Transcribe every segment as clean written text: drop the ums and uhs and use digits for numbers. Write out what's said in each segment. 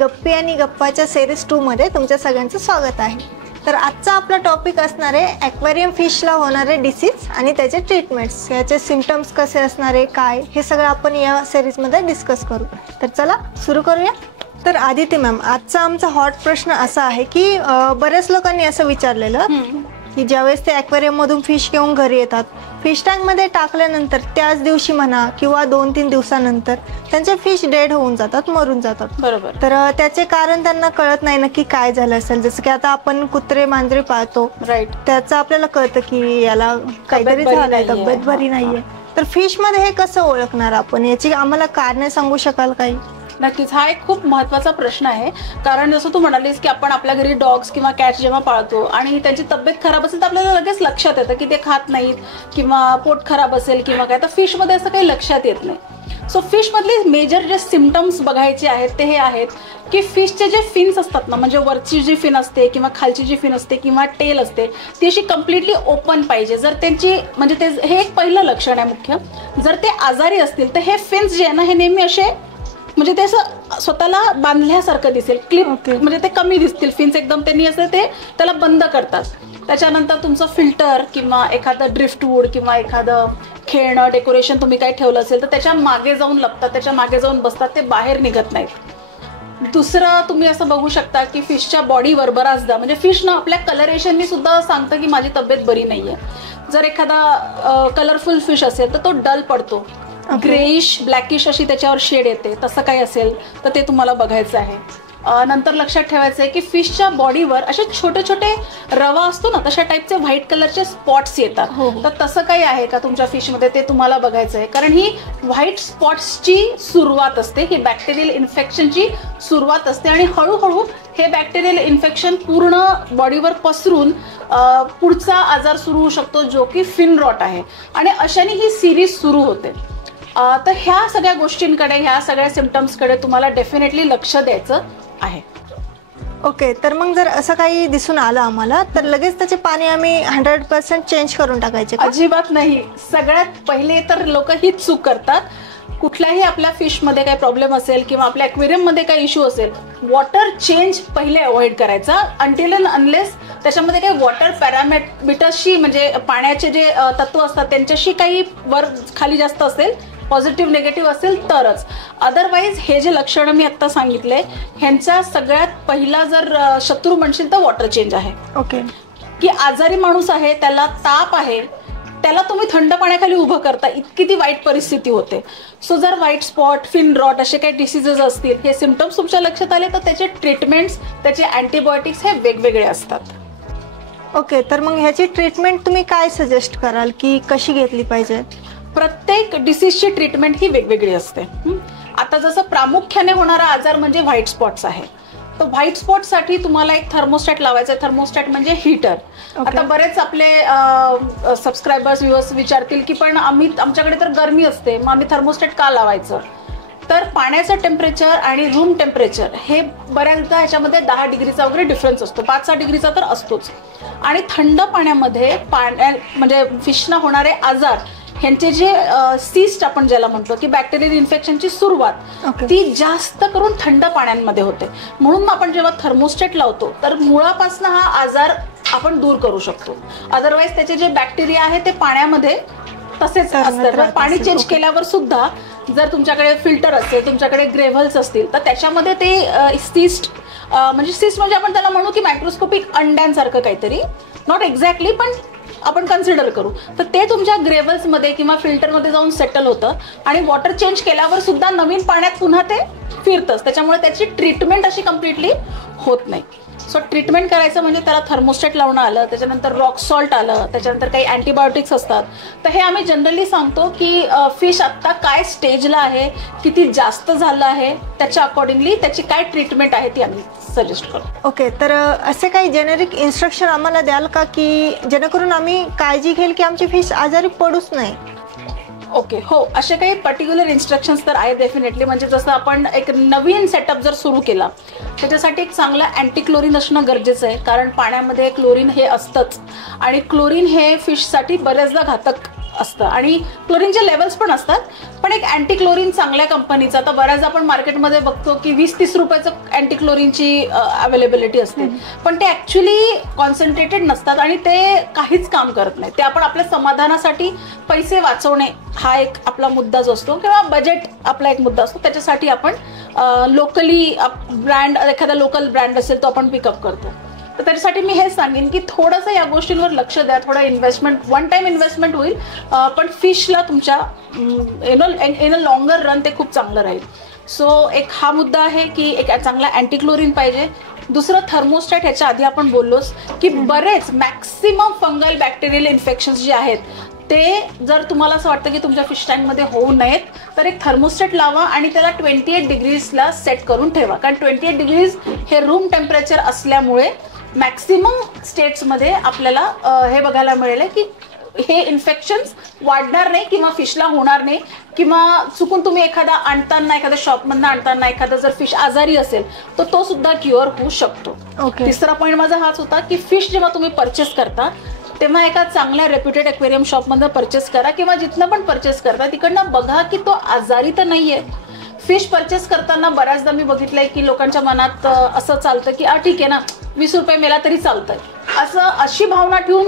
गप्पी आणि गप्पाच्या सिरीज 2 मध्ये तुमच्या सगळ्यांचं स्वागत आहे. तर आजचा आपला टॉपिक असणार आहे ॲक्वेरियम फिशला होणारे डिसीज आणि त्याचे ट्रीटमेंट्स, याचे सिम्पटम्स कसे असणार आहे, काय हे सगळं आपण या सिरीजमध्ये डिस्कस करू. तर चला सुरू करूया. तर आदिती मॅम, आजचा आमचा हॉट प्रश्न असा आहे की बऱ्याच लोकांनी असं विचारलेलं की ज्यावेळेस ते ॲक्वेरियममधून फिश घेऊन घरी येतात, फिश टँकमध्ये टाकल्यानंतर त्याच दिवशी म्हणा किंवा 2-3 दिवसानंतर त्यांचे फिश डेड होऊन जातात, मरून जातात. बरोबर. तर त्याचे कारण त्यांना कळत नाही नक्की काय झालं असेल. जसं की आता आपण कुत्रे मांजरे पाळतो, राईट, त्याचं आपल्याला कळतं की याला काहीतरी झालंय, तब्येत बरी नाहीये. तर फिशमध्ये हे कसं ओळखणार आपण, याची आम्हाला कारणे सांगू शकाल काही? नक्कीच. हा एक खूप महत्त्वाचा प्रश्न आहे. कारण जसं तू म्हणालीस की आपण आपल्या घरी डॉग्स किंवा कॅट्स जेव्हा पाळतो आणि त्यांची तब्येत खराब असेल तर आपल्याला लगेच लक्षात येतं की ते खात नाहीत किंवा पोट खराब असेल किंवा काय. तर फिशमध्ये असं काही लक्षात येत नाही. सो फिशमधले मेजर जे सिम्पटम्स बघायचे आहेत ते हे आहेत की फिशचे जे फिन्स असतात ना, म्हणजे वरची जी फिन असते किंवा खालची जी फिन असते किंवा टेल असते ती अशी कम्प्लिटली ओपन पाहिजे. जर त्यांची म्हणजे ते हे एक पहिलं लक्षण आहे मुख्य. जर ते आजारी असतील तर हे फिन्स जे आहे ना, हे नेहमी असे म्हणजे ते असं स्वतःला बांधल्यासारखं दिसेल, क्लिप म्हणजे ते कमी दिसतील फिन्स एकदम, त्यांनी असं ते त्याला बंद करतात. त्याच्यानंतर तुमचं फिल्टर किंवा एखादं ड्रिफ्टवूड किंवा एखादं खेळणं डेकोरेशन तुम्ही काही ठेवलं असेल तर त्याच्या मागे जाऊन लपतात, त्याच्या मागे जाऊन बसतात, ते बाहेर निघत नाहीत. दुसरं तुम्ही असं बघू शकता की फिशच्या बॉडीवर बराचदा म्हणजे फिश ना आपल्या कलरेशननी सुद्धा सांगतं की माझी तब्येत बरी नाहीये. जर एखादा कलरफुल फिश असेल तर तो डल पडतो, ग्रेइश ब्लॅकिश अशी त्याच्यावर शेड येते. तसं काही असेल तर ते तुम्हाला बघायचं आहे. नंतर लक्षात ठेवायचं आहे की फिशच्या बॉडीवर असे छोटे छोटे रवा असतो ना, तशा टाईपचे व्हाईट कलरचे स्पॉट्स येतात. तर तसं काही आहे का तुमच्या फिशमध्ये ते तुम्हाला बघायचं आहे. कारण ही व्हाईट स्पॉट्सची सुरुवात असते, ही बॅक्टेरियल इन्फेक्शनची सुरुवात असते आणि हळूहळू हे बॅक्टेरियल इन्फेक्शन पूर्ण बॉडीवर पसरून पुढचा आजार सुरू होऊ शकतो, जो की फिन रॉट आहे. आणि अशाने ही सिरीज सुरू होते. तर ह्या सगळ्या गोष्टींकडे, ह्या सगळ्या सिम्पटम्सकडे तुम्हाला डेफिनेटली लक्ष द्यायचं आहे. ओके. तर मग जर असं काही दिसून आलं आम्हाला तर लगेच त्याचे पाणी आम्ही 100% चेंज करून टाकायचे? अजिबात नाही. सगळ्यात पहिले तर लोक हीच चूक करतात. कुठल्याही आपल्या फिशमध्ये काही प्रॉब्लेम असेल किंवा आपल्या ॲक्वेरियममध्ये काही इश्यू असेल, वॉटर चेंज पहिले अवॉइड करायचा अंटिल अँड अनलेस त्याच्यामध्ये काही वॉटर पॅरामीटर्सशी म्हणजे पाण्याचे जे तत्व असतात त्यांच्याशी काही वर खाली जास्त असेल, पॉझिटिव्ह निगेटिव्ह असेल तरच. अदरवाईज हे जे लक्षणं मी आत्ता सांगितले ह्यांचा सगळ्यात पहिला जर शत्रू म्हणशील तर वॉटर चेंज आहे. ओके. की आजारी माणूस आहे, त्याला ताप आहे, त्याला तुम्ही थंड पाण्याखाली उभं करता, इतकी ती वाईट परिस्थिती होते. सो जर व्हाईट स्पॉट, फिन रॉट असे काही डिसीजेस असतील, हे सिम्पटम्स तुमच्या लक्षात आले तर त्याचे ट्रीटमेंट्स, त्याचे अँटीबायोटिक्स हे वेगवेगळे असतात. ओके. तर मग ह्याची ट्रीटमेंट तुम्ही काय सजेस्ट कराल की कशी घेतली पाहिजे? प्रत्येक डिसीजची ट्रीटमेंट ही वेगवेगळी असते. आता जसं प्रामुख्याने होणारा आजार म्हणजे व्हाईट स्पॉट्स आहे, तर व्हाईट स्पॉटसाठी तुम्हाला एक थर्मोस्टॅट लावायचं आहे. थर्मोस्टॅट म्हणजे हीटर. आता बरेच आपले सबस्क्रायबर्स व्ह्युअर्स विचारतील की पण आमच्याकडे तर गरमी असते, मग आम्ही थर्मोस्टॅट का लावायचं? तर पाण्याचं टेम्परेचर आणि रूम टेम्परेचर हे बऱ्याचदा ह्याच्यामध्ये 10 डिग्रीचा वगैरे डिफरन्स असतो, 5-6 डिग्रीचा तर असतोच. आणि थंड पाण्यामध्ये म्हणजे फिशना होणारे आजार ह्यांचे जे सिस्ट आपण ज्याला म्हणतो की बॅक्टेरियल इन्फेक्शनची सुरुवात ती जास्त करून थंड पाण्यांमध्ये होते. म्हणून आपण जेव्हा थर्मोस्टॅट लावतो तर मुळापासून हा आजार आपण दूर करू शकतो. अदरवाईज त्याचे जे बॅक्टेरिया आहे ते पाण्यामध्ये तसेच असतात. पाणी चेंज केल्यावर सुद्धा जर तुमच्याकडे फिल्टर असेल, तुमच्याकडे ग्रेव्हल्स असतील तर त्याच्यामध्ये ते सिस्ट म्हणजे आपण त्याला म्हणू की मायक्रोस्कोपिक अंड्यांसारखं काहीतरी, नॉट एक्झॅक्टली पण आपण कन्सिडर करू, तर ते तुमच्या ग्रेव्हल्समध्ये किंवा फिल्टरमध्ये जाऊन सेटल होतं आणि वॉटर चेंज केल्यावर सुद्धा नवीन पाण्यात पुन्हा ते फिरतंच. त्याच्यामुळे त्याची ट्रीटमेंट अशी कम्प्लिटली होत नाही. सो ट्रीटमेंट करायचं म्हणजे त्याला थर्मोस्टॅट लावणं आलं, त्याच्यानंतर रॉक सॉल्ट आलं, त्याच्यानंतर काही अँटीबायोटिक्स असतात. तर हे आम्ही जनरली सांगतो की फिश आत्ता काय स्टेजला आहे, किती जास्त झालं आहे, त्याच्या अकॉर्डिंगली त्याची काय ट्रीटमेंट आहे ती आम्ही सजेस्ट करतो. ओके. तर असे काही जेनेरिक इन्स्ट्रक्शन आम्हाला द्याल का की जेणेकरून आम्ही काळजी घेईल की आमची फिश आजारी पडूच नाही? ओके, हो, असे काही पर्टिक्युलर इन्स्ट्रक्शन्स तर आहे डेफिनेटली. म्हणजे जसं आपण एक नवीन सेटअप जर सुरू केला त्याच्यासाठी एक चांगलं अँटी क्लोरीन असणं गरजेचं आहे. कारण पाण्यामध्ये क्लोरीन हे असतंच आणि क्लोरीन हे फिशसाठी बऱ्याचदा घातक असतं आणि क्लोरीनचे लेवल्स पण असतात. पण एक अँटी क्लोरीन चांगल्या कंपनीचा, आता बऱ्याच आपण मार्केटमध्ये बघतो की 20-30 रुपयाचं अँटी क्लोरीनची अवेलेबिलिटी असते, पण ते ऍक्च्युली कॉन्सन्ट्रेटेड नसतात आणि ते काहीच काम करत नाही. ते आपण आपल्या समाधानासाठी पैसे वाचवणे हा एक आपला मुद्दा जो असतो किंवा बजेट आपला एक मुद्दा असतो, त्याच्यासाठी आपण लोकली ब्रँड, एखादा लोकल ब्रँड असेल तो आपण पिकअप करतो. तर त्याच्यासाठी मी हेच सांगेन की थोडंसं या गोष्टींवर लक्ष द्या. थोडं इन्व्हेस्टमेंट, वन टाइम इन्व्हेस्टमेंट होईल, पण फिशला तुमच्या इन अ लॉंगर रन ते खूप चांगलं राहील. सो एक हा मुद्दा आहे की एक चांगला अँटी क्लोरीन पाहिजे. दुसरं थर्मोस्टॅट, ह्याच्या आधी आपण बोललोच की बरेच मॅक्सिमम फंगल बॅक्टेरियल इन्फेक्शन्स जे आहेत ते जर तुम्हाला असं वाटतं की तुमच्या फिश टँकमध्ये होऊ नयेत तर एक थर्मोस्टॅट लावा आणि त्याला 28 डिग्रीजला सेट करून ठेवा. कारण 28 डिग्रीज हे रूम टेम्परेचर असल्यामुळे मॅक्सिमम स्टेट्समध्ये आपल्याला हे बघायला मिळेल की हे इन्फेक्शन्स वाढणार नाही किंवा फिशला होणार नाही, किंवा चुकून तुम्ही एखादा आणताना, एखाद्या शॉपमधनं आणताना एखादा जर फिश आजारी असेल तर तो सुद्धा क्युअर होऊ शकतो. तिसरा पॉईंट माझा हाच होता की फिश जेव्हा तुम्ही परचेस करता तेव्हा एका चांगल्या रेप्युटेड एक्वेरियम शॉपमधनं परचेस करा किंवा जिथनं पण परचेस करता तिकडनं बघा की तो आजारी तर नाहीये. फिश परचेस करताना बऱ्याचदा मी बघितलंय की लोकांच्या मनात असं चालतं की ठीक आहे ना, 20 रुपये मेला तरी चालतंय, अशी भावना ठेवून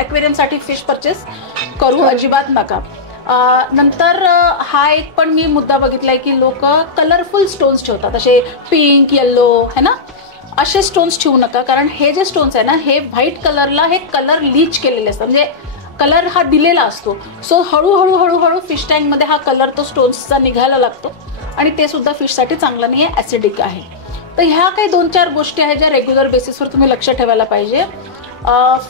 एक्वेरियमसाठी फिश परचेस करू अजिबात नका. नंतर हा एक पण मी मुद्दा बघितलाय की लोक कलरफुल स्टोन्स ठेवतात, असे पिंक, येल्लो है ना, असे स्टोन्स ठेवू नका. कारण हे जे स्टोन्स आहे ना, हे व्हाईट कलरला हे कलर लीच केलेले असतात, म्हणजे कलर हा दिलेला असतो. सो हळूहळू हळूहळू फिश टँकमध्ये हा कलर तो स्टोन्सचा निघायला लागतो आणि ते सुद्धा फिशसाठी चांगलं नाही आहे, ॲसिडिक आहे. तर ह्या काही 2-4 गोष्टी आहेत ज्या रेग्युलर बेसिसवर तुम्ही लक्ष ठेवायला पाहिजे.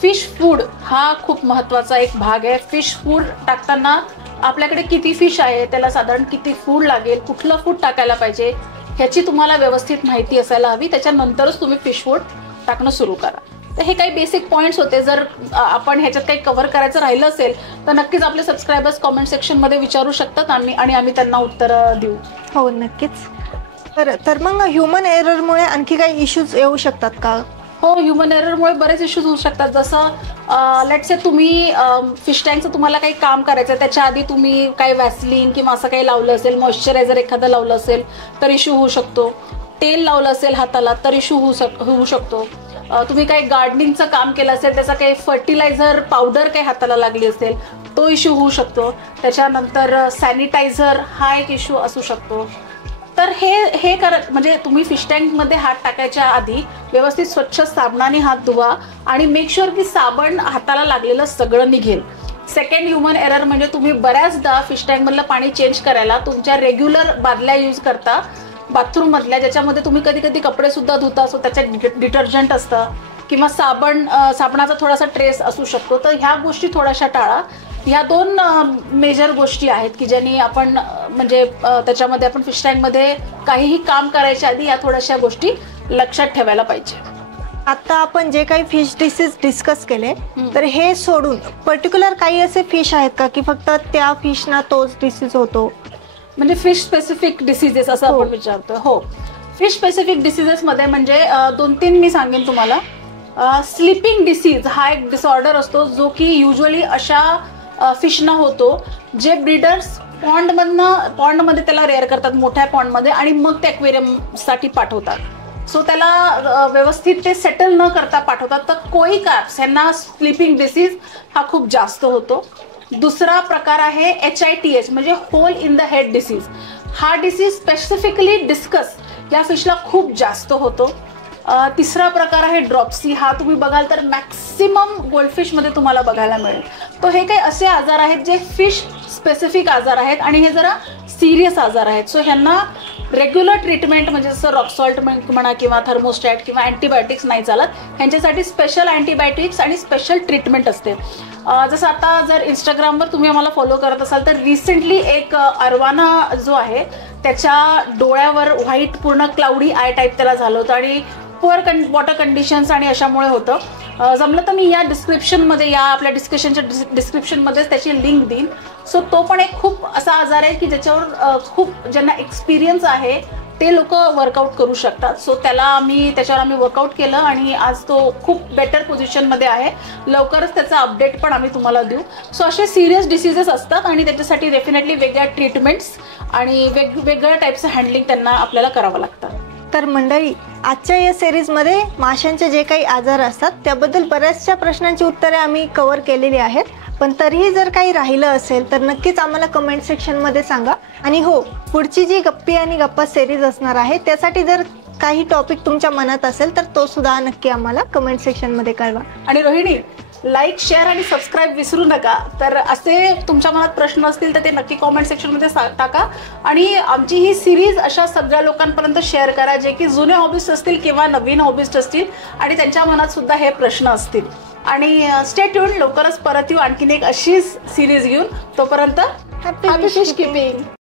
फिश फूड हा खूप महत्त्वाचा एक भाग आहे. फिश फूड टाकताना आपल्याकडे किती फिश आहे, त्याला साधारण किती फूड लागेल, कुठलं फूड टाकायला पाहिजे ह्याची तुम्हाला व्यवस्थित माहिती असायला हवी. त्याच्यानंतरच तुम्ही फिश फूड टाकणं सुरू करा. तर हे काही बेसिक पॉईंट्स होते. जर आपण ह्याच्यात काही कव्हर करायचं राहिलं असेल तर नक्कीच आपले सबस्क्रायबर्स कॉमेंट सेक्शनमध्ये विचारू शकतात आणि आम्ही त्यांना उत्तरं देऊ. हो, नक्कीच. तर मग ह्युमन एररमुळे आणखी काही इश्यूज येऊ शकतात का? हो, ह्युमन एररमुळे बरेच इश्यूज होऊ शकतात. जसं लेट्स से तुम्ही फिश टँकचं तुम्हाला काही काम करायचं आहे, त्याच्या आधी तुम्ही काही वॅसलीन किंवा असं काही लावलं असेल, मॉइश्चरायझर एखादं लावलं असेल तर इश्यू होऊ शकतो. तेल लावलं असेल हाताला तर इश्यू होऊ शकतो. तुम्ही काही गार्डनिंगचं काम केलं असेल, त्याचा काही फर्टिलायझर पावडर काही हाताला लागली असेल तो इश्यू होऊ शकतो. त्याच्यानंतर सॅनिटायझर हा एक इश्यू असू शकतो. तर हे करत म्हणजे तुम्ही फिश टँकमध्ये हात टाकायच्या आधी व्यवस्थित स्वच्छ साबणाने हात धुवा आणि मेक शुअर की साबण हाताला लागलेलं सगळं निघेल. सेकंड ह्युमन एरर म्हणजे तुम्ही बऱ्याचदा फिश टँकमधलं पाणी चेंज करायला तुमच्या रेग्युलर बादल्या यूज करता, बाथरूम मधल्या, ज्याच्यामध्ये तुम्ही कधी कधी कपडे सुद्धा धुता, सो त्याच्यात डिटर्जंट असतं किंवा साबणाचा थोडासा ट्रेस असू शकतो. तर ह्या गोष्टी थोड्याशा टाळा. ह्या 2 मेजर गोष्टी आहेत की ज्यांनी आपण म्हणजे त्याच्यामध्ये आपण फिश टँकमध्ये काहीही काम करायच्या आधी या थोड्याशा गोष्टी लक्षात ठेवायला पाहिजे. आता आपण जे काही फिश डिसीज डिस्कस केले तर हे सोडून पर्टिक्युलर काही असे फिश आहेत का की फक्त त्या फिशना तोच डिसीज होतो? म्हणजे फिश स्पेसिफिक डिसीजेस असं आपण विचारतो. हो, फिश स्पेसिफिक डिसीजेसमध्ये म्हणजे 2-3 मी सांगेन तुम्हाला. स्लीपिंग डिसीज हा एक डिसऑर्डर असतो जो की युजली अशा फिशना होतो जे ब्रीडर्स पॉन्डमध्ये त्याला रेअर करतात, मोठ्या पॉन्डमध्ये, आणि मग ते ॲक्वेरियमसाठी पाठवतात. सो त्याला व्यवस्थित ते सेटल न करता पाठवतात. तर कोई कार्प्स यांना स्लीपिंग डिसीज हा खूप जास्त होतो. दुसरा प्रकार आहे HITH म्हणजे hole in the head disease. हा डिसीज स्पेसिफिकली डिस्कस या फिशला खूप जास्त होतो. तिसरा प्रकार आहे ड्रॉप्सी. हा तुम्ही बघाल तर मॅक्सिमम गोल्डफिशमध्ये तुम्हाला बघायला मिळेल. तो हे काही असे आजार आहेत जे फिश स्पेसिफिक आजार आहेत आणि हे जरा सिरियस आजार आहेत. सो ह्यांना रेग्युलर ट्रीटमेंट म्हणजे जसं रॉक सॉल्ट म्हणा किंवा थर्मोस्टॅट किंवा अँटीबायोटिक्स नाही चालत. ह्यांच्यासाठी स्पेशल अँटीबायोटिक्स आणि स्पेशल ट्रीटमेंट असते. जसं आता जर इंस्टाग्रामवर तुम्ही आम्हाला फॉलो करत असाल तर रिसेंटली एक अरवाना जो आहे त्याच्या डोळ्यावर व्हाईट पूर्ण क्लाउडी आय टाईप त्याला झालं होतं आणि पुअर वॉटर कंडिशन्स आणि अशामुळे होतं. जमलं तर मी या डिस्क्रिप्शनमध्ये, या आपल्या डिस्कशनच्या डिस्क्रिप्शनमध्येच त्याची लिंक देईन. सो तो पण एक खूप असा आजार आहे की ज्याच्यावर खूप ज्यांना एक्सपिरियन्स आहे ते लोक वर्कआउट करू शकतात. सो त्याच्यावर आम्ही वर्कआउट केलं आणि आज तो खूप बेटर पोझिशनमध्ये आहे. लवकरच त्याचा अपडेट पण आम्ही तुम्हाला देऊ. सो असे सिरियस डिसीजेस असतात आणि त्याच्यासाठी डेफिनेटली वेगळ्या ट्रीटमेंट्स आणि वेगवेगळ्या टाईपचं हँडलिंग त्यांना आपल्याला करावं लागतं. तर मंडळी, आजच्या या सिरीजमध्ये माशांचे जे काही आजार असतात त्याबद्दल बऱ्याचशा प्रश्नांची उत्तरे आम्ही कव्हर केलेली आहेत. पण तरीही जर काही राहिलं असेल तर नक्कीच आम्हाला कमेंट सेक्शनमध्ये सांगा. आणि हो, पुढची जी गप्पी आणि गप्पा सिरीज असणार आहे त्यासाठी जर काही टॉपिक तुमच्या मनात असेल तर तो सुद्धा नक्की आम्हाला कमेंट सेक्शनमध्ये कळवा. आणि रोहिणी, लाईक, शेअर आणि सबस्क्राईब विसरू नका. तर असे तुमच्या मनात प्रश्न असतील तर ते नक्की कॉमेंट सेक्शनमध्ये टाका. आणि आमची ही सिरीज अशा सगळ्या लोकांपर्यंत शेअर करा जे की जुने हॉबिस्ट असतील किंवा नवीन हॉबिस्ट असतील आणि त्यांच्या मनात सुद्धा हे प्रश्न असतील. आणि स्टे ट्यून, लवकरच परत येऊ आणखीन एक अशीच सिरीज घेऊन. तोपर्यंत हॅपी फिश कीपिंग.